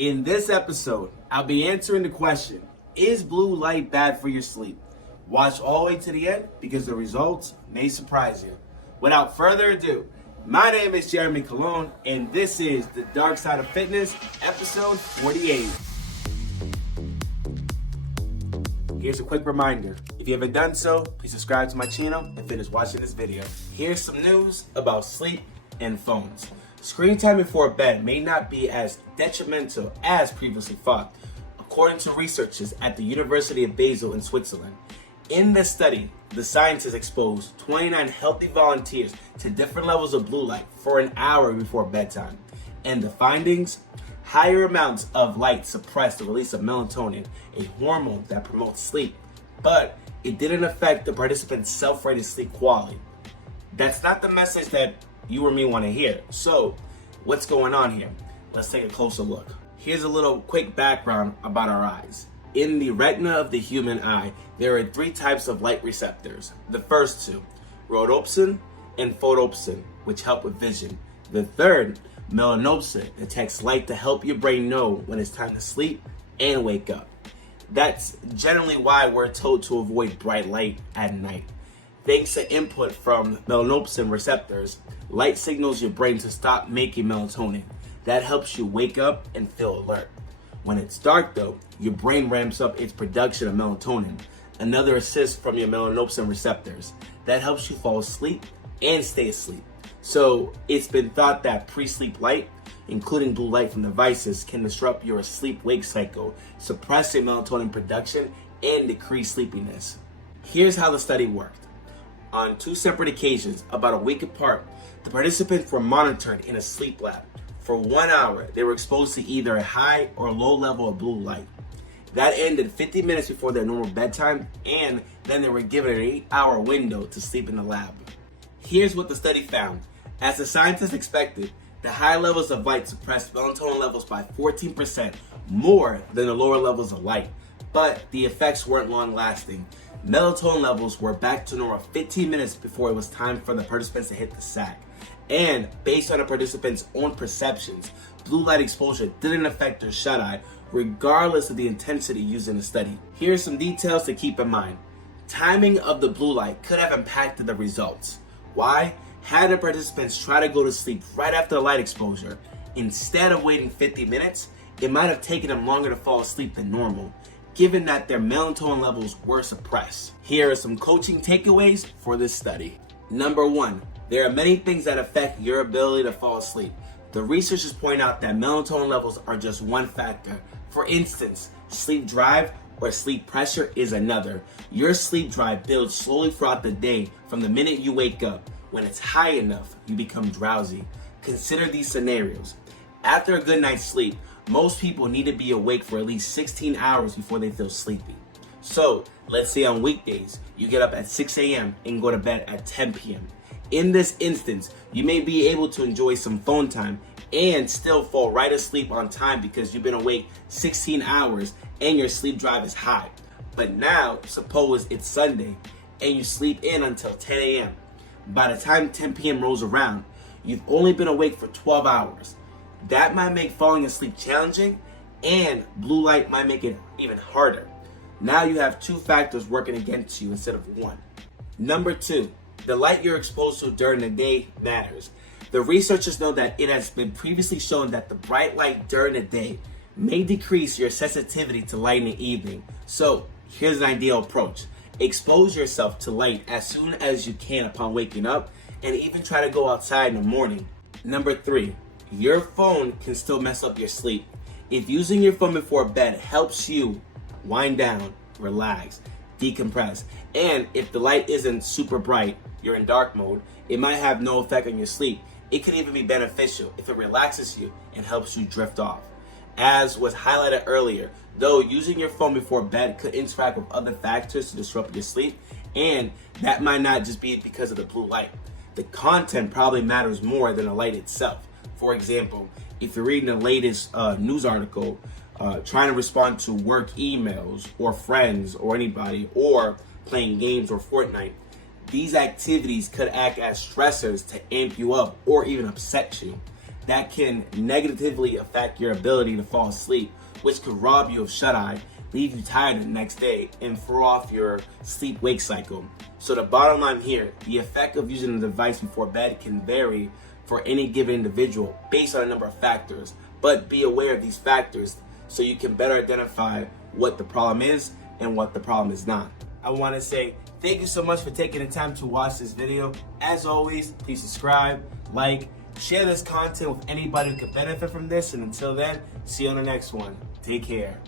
In this episode, I'll be answering the question, is blue light bad for your sleep? Watch all the way to the end because the results may surprise you. Without further ado, my name is Jeremy Colon, and this is The Dark Side of Fitness, episode 48. Here's a quick reminder. If you haven't done so, please subscribe to my channel and finish watching this video. Here's some news about sleep and phones. Screen time before bed may not be as detrimental as previously thought, according to researchers at the University of Basel in Switzerland. In the study, the scientists exposed 29 healthy volunteers to different levels of blue light for an hour before bedtime. And the findings? Higher amounts of light suppressed the release of melatonin, a hormone that promotes sleep, but it didn't affect the participants' self-rated sleep quality. That's not the message that you or me want to hear. So, what's going on here? Let's take a closer look. Here's a little quick background about our eyes. In the retina of the human eye, there are three types of light receptors. The first two, rhodopsin and photopsin, which help with vision. The third, melanopsin, detects light to help your brain know when it's time to sleep and wake up. That's generally why we're told to avoid bright light at night. Thanks to input from melanopsin receptors, light signals your brain to stop making melatonin. That helps you wake up and feel alert. When it's dark though, your brain ramps up its production of melatonin, another assist from your melanopsin receptors. That helps you fall asleep and stay asleep. So it's been thought that pre-sleep light, including blue light from devices, can disrupt your sleep-wake cycle, suppressing melatonin production and decrease sleepiness. Here's how the study worked. On two separate occasions, about a week apart, the participants were monitored in a sleep lab. For 1 hour, they were exposed to either a high or low level of blue light. That ended 50 minutes before their normal bedtime, and then they were given an 8-hour window to sleep in the lab. Here's what the study found. As the scientists expected, the high levels of light suppressed melatonin levels by 14% more than the lower levels of light, but the effects weren't long lasting. Melatonin levels were back to normal 15 minutes before it was time for the participants to hit the sack. And based on the participants' own perceptions, blue light exposure didn't affect their shut-eye, regardless of the intensity used in the study. Here are some details to keep in mind. Timing of the blue light could have impacted the results. Why? Had the participants try to go to sleep right after the light exposure, instead of waiting 50 minutes, it might have taken them longer to fall asleep than normal, given that their melatonin levels were suppressed. Here are some coaching takeaways for this study. Number 1, there are many things that affect your ability to fall asleep. The researchers point out that melatonin levels are just one factor. For instance, sleep drive or sleep pressure is another. Your sleep drive builds slowly throughout the day from the minute you wake up. When it's high enough, you become drowsy. Consider these scenarios. After a good night's sleep, most people need to be awake for at least 16 hours before they feel sleepy. So, let's say on weekdays, you get up at 6 a.m. and go to bed at 10 p.m. In this instance, you may be able to enjoy some phone time and still fall right asleep on time because you've been awake 16 hours and your sleep drive is high. But now, suppose it's Sunday and you sleep in until 10 a.m. By the time 10 p.m. rolls around, you've only been awake for 12 hours. That might make falling asleep challenging, and blue light might make it even harder. Now you have two factors working against you instead of one. Number 2, the light you're exposed to during the day matters. The researchers know that it has been previously shown that the bright light during the day may decrease your sensitivity to light in the evening. So here's an ideal approach. Expose yourself to light as soon as you can upon waking up, and even try to go outside in the morning. Number 3, your phone can still mess up your sleep. If using your phone before bed helps you wind down, relax, decompress, and if the light isn't super bright, you're in dark mode, it might have no effect on your sleep. It could even be beneficial if it relaxes you and helps you drift off. As was highlighted earlier, though using your phone before bed could interact with other factors to disrupt your sleep, and that might not just be because of the blue light. The content probably matters more than the light itself. For example, if you're reading the latest news article, trying to respond to work emails or friends or anybody, or playing games or Fortnite, these activities could act as stressors to amp you up or even upset you. that can negatively affect your ability to fall asleep, which could rob you of shut-eye, leave you tired the next day, and throw off your sleep-wake cycle. So the bottom line here, the effect of using the device before bed can vary for any given individual based on a number of factors, but be aware of these factors so you can better identify what the problem is and what the problem is not. I want to say thank you so much for taking the time to watch this video. As always, please subscribe, like, share this content with anybody who could benefit from this, and until then, see you on the next one. Take care.